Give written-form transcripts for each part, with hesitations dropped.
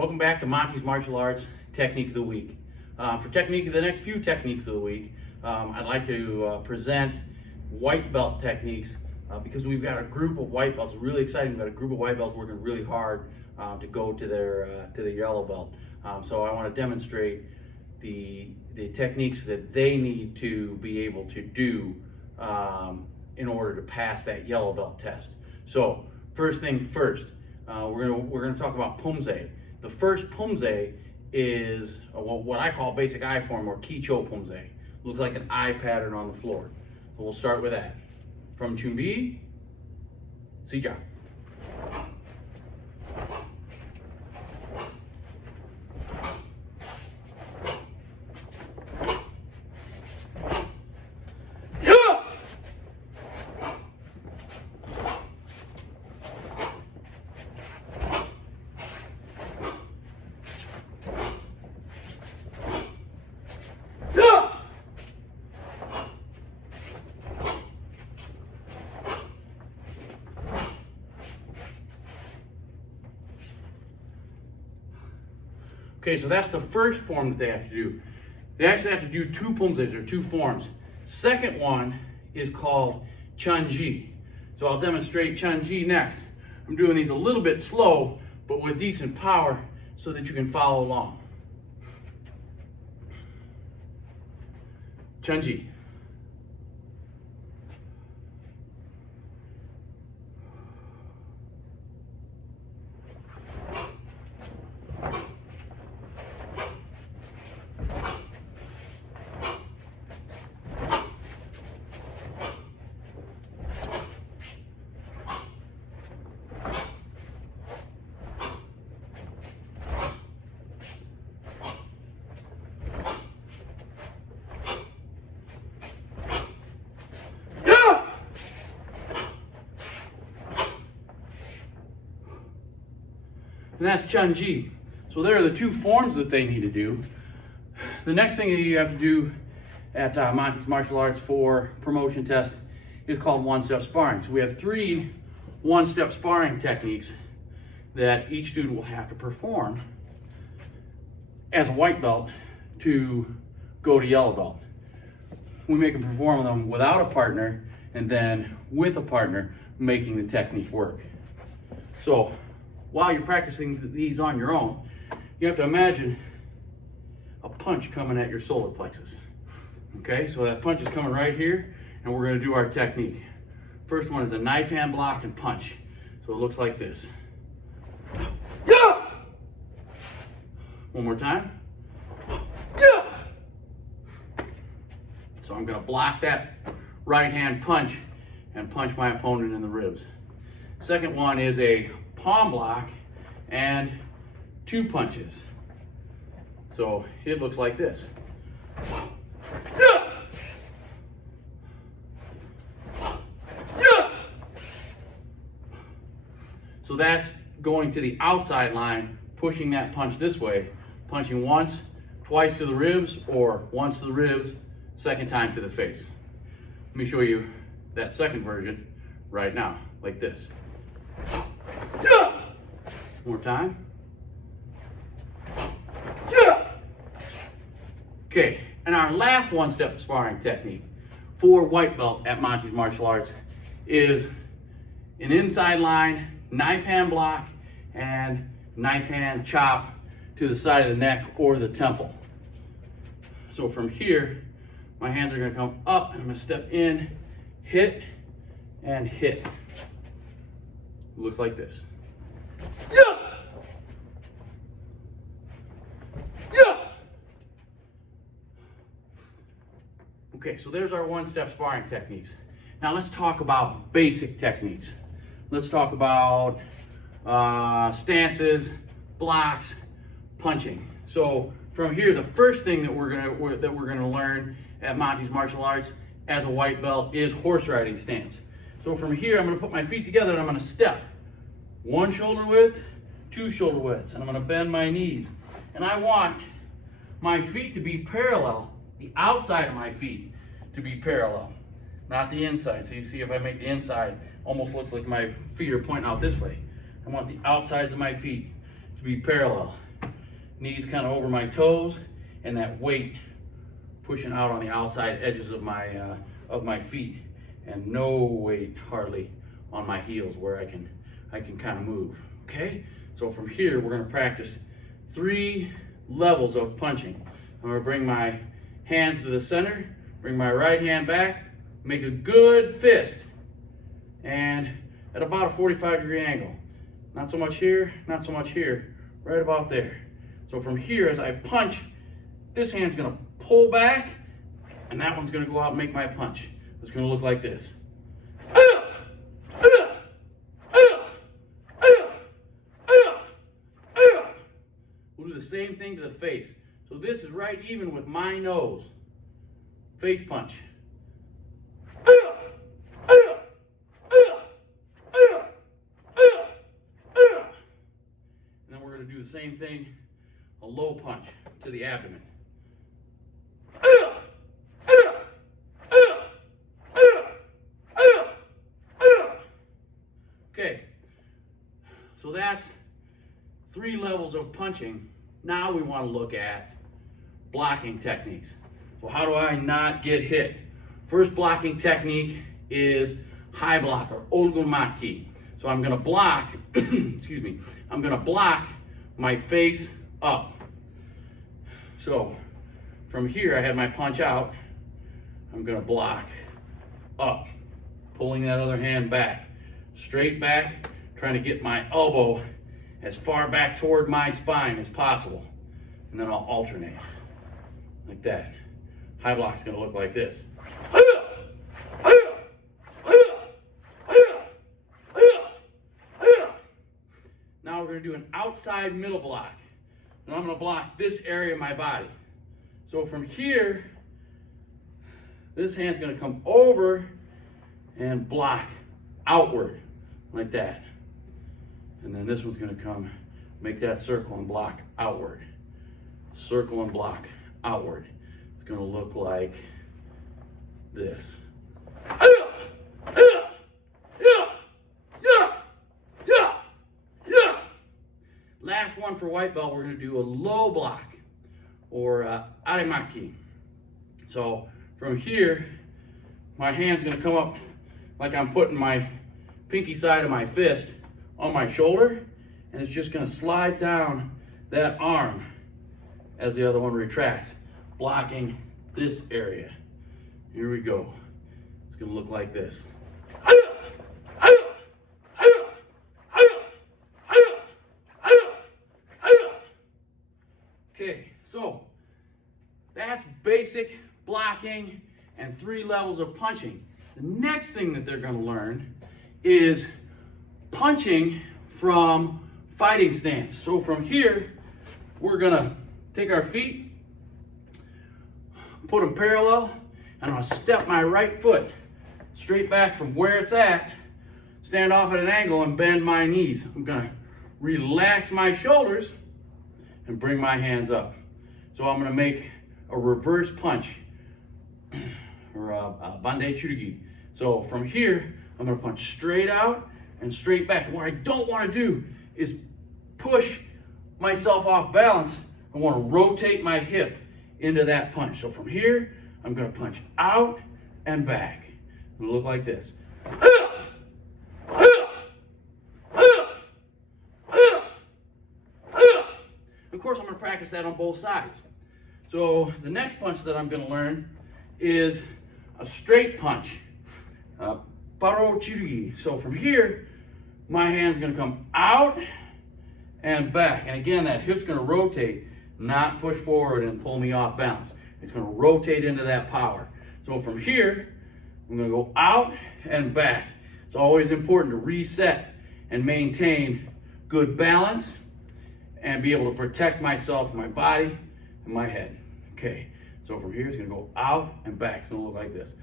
Welcome back to Monti's Martial Arts Technique of the Week. For the next few techniques of the week, I'd like to present white belt techniques because we've got a group of white belts. It's really exciting. We've got a group of white belts working really hard to go to their yellow belt. So I want to demonstrate the techniques that they need to be able to do in order to pass that yellow belt test. So first thing first, we're gonna talk about pumse. The first pumse is what I call basic I form, or Kicho pumse. Looks like an I pattern on the floor. So we'll start with that. From Chumbi, Sija. Okay, so that's the first form that they have to do. They actually have to do two pumses, or two forms. Second one is called Chunji. So I'll demonstrate Chunji next. I'm doing these a little bit slow, but with decent power so that you can follow along. Chunji. And that's Chunji. So there are the two forms that they need to do. The next thing that you have to do at Monti's Martial Arts for promotion test is called one-step sparring. So we have 3 one-step sparring techniques that each student will have to perform as a white belt to go to yellow belt. We make them perform them without a partner, and then with a partner, making the technique work. So while you're practicing these on your own, you have to imagine a punch coming at your solar plexus. Okay, so that punch is coming right here, and we're going to do our technique. First one is a knife hand block and punch. So it looks like this. One more time. So I'm going to block that right hand punch and punch my opponent in the ribs. Second one is a palm block and 2 punches. So it looks like this. So that's going to the outside line, pushing that punch this way, punching once, twice to the ribs, or once to the ribs, second time to the face. Let me show you that second version right now, like this. More time. Okay, and our last one-step sparring technique for white belt at Monti's Martial Arts is an inside line, knife hand block, and knife hand chop to the side of the neck or the temple. So from here, my hands are going to come up, and I'm going to step in, hit, and hit. It looks like this. Okay, so there's our one-step sparring techniques. Now let's talk about basic techniques. Let's talk about stances, blocks, punching. So from here, the first thing that we're gonna learn at Monti's Martial Arts as a white belt is horse riding stance. So from here, I'm gonna put my feet together and I'm gonna step. 1 shoulder width, 2 shoulder widths, and I'm gonna bend my knees. And I want my feet to be parallel, the outside of my feet to be parallel, not the inside. So you see, if I make the inside, almost looks like my feet are pointing out this way. I want the outsides of my feet to be parallel. knees kind of over my toes, and that weight pushing out on the outside edges of my feet, and no weight hardly on my heels where I can kind of move. Okay, so from here we're going to practice 3 levels of punching. I'm going to bring my hands to the center, bring my right hand back, make a good fist, and at about a 45-degree angle. Not so much here, not so much here, right about there. So from here, as I punch, this hand's going to pull back, and that one's going to go out and make my punch. It's going to look like this. We'll do the same thing to the face. So this is right even with my nose. Face punch. And then we're going to do the same thing, a low punch to the abdomen. Okay, so that's 3 levels of punching. Now we want to look at blocking techniques. So how do I not get hit? First blocking technique is high block, or olgumaki. So I'm going to block, excuse me, I'm going to block my face up. So from here, I had my punch out. I'm going to block up, pulling that other hand back, straight back, trying to get my elbow as far back toward my spine as possible. And then I'll alternate like that. High block's going to look like this. Now we're going to do an outside middle block. And I'm going to block this area of my body. So from here, this hand's going to come over and block outward like that. And then this one's going to come, make that circle and block outward. Circle and block outward. It's going to look like this. Last one for white belt, we're going to do a low block, or arimaki. So from here, my hand's going to come up like I'm putting my pinky side of my fist on my shoulder, and it's just going to slide down that arm as the other one retracts, blocking this area. Here we go. It's going to look like this. Okay, so that's basic blocking and 3 levels of punching. The next thing that they're going to learn is punching from fighting stance. So from here, we're going to take our feet, put them parallel, and I'm going to step my right foot straight back from where it's at, stand off at an angle, and bend my knees. I'm going to relax my shoulders and bring my hands up. So I'm going to make a reverse punch, or a bandai churugi. So from here, I'm going to punch straight out and straight back. And what I don't want to do is push myself off balance. I want to rotate my hip into that punch. So from here, I'm going to punch out and back. It'll look like this. Of course, I'm going to practice that on both sides. So the next punch that I'm going to learn is a straight punch, paro churugi. So from here, my hand's going to come out and back. And again, that hip's going to rotate, not push forward and pull me off balance. It's going to rotate into that power. So from here, I'm going to go out and back. It's always important to reset and maintain good balance and be able to protect myself, my body, and my head. Okay, so from here, it's going to go out and back. It's going to look like this.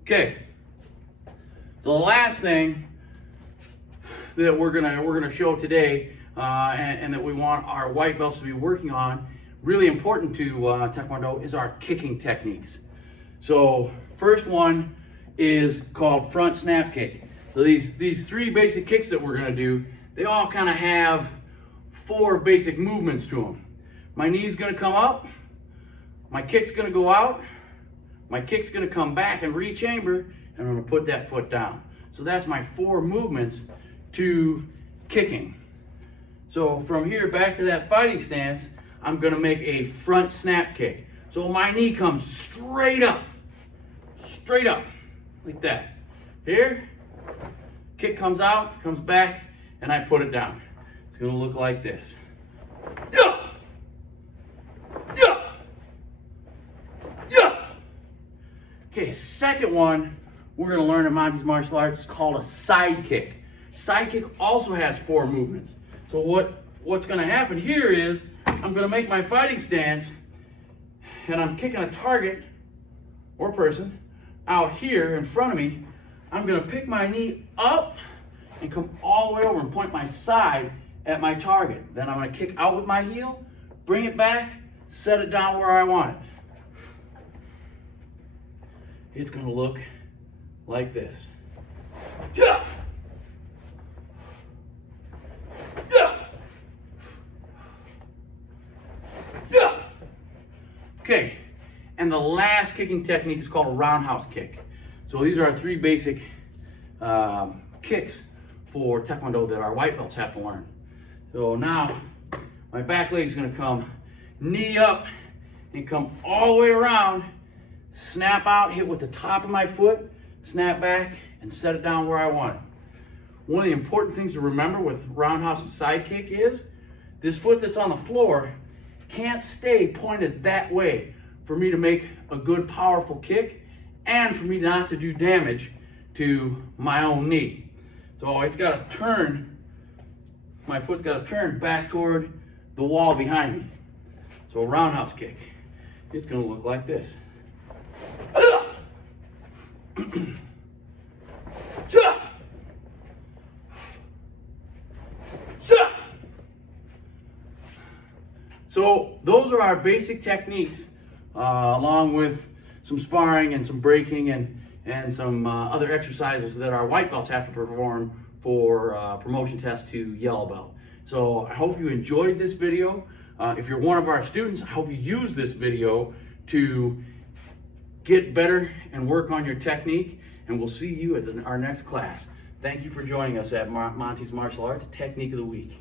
Okay, so the last thing that we're gonna show today, and that we want our white belts to be working on, really important to Taekwondo, is our kicking techniques. So first one is called front snap kick. So these three basic kicks that we're gonna do, they all kind of have four basic movements to them. My knee's gonna come up, my kick's gonna go out, my kick's gonna come back and re-chamber, and I'm gonna put that foot down. So that's my four movements to kicking. So from here back to that fighting stance, I'm gonna make a front snap kick. So my knee comes straight up, like that. Here, kick comes out, comes back, and I put it down. It's gonna look like this. Yeah! Yeah! Yeah! Okay, second one we're gonna learn in Monti's martial arts is called a side kick. Side kick also has four movements. So what's gonna happen here is I'm gonna make my fighting stance and I'm kicking a target or person out here in front of me. I'm gonna pick my knee up and come all the way over and point my side at my target. Then I'm gonna kick out with my heel, bring it back, set it down where I want it. It's gonna look like this. Yeah! Yeah! Yeah! Okay, and the last kicking technique is called a roundhouse kick. So these are our three basic kicks for Taekwondo that our white belts have to learn. So now, my back leg is gonna come knee up and come all the way around, snap out, hit with the top of my foot, snap back, and set it down where I want it. One of the important things to remember with roundhouse and side kick is this foot that's on the floor can't stay pointed that way for me to make a good, powerful kick and for me not to do damage to my own knee. So it's got to turn, my foot's got to turn back toward the wall behind me. So a roundhouse kick, it's going to look like this. So those are our basic techniques, along with some sparring and some breaking and some other exercises that our white belts have to perform for promotion test to yellow belt. So I hope you enjoyed this video. If you're one of our students, I hope you use this video to get better and work on your technique, and we'll see you at our next class. Thank you for joining us at Monti's Martial Arts Technique of the Week.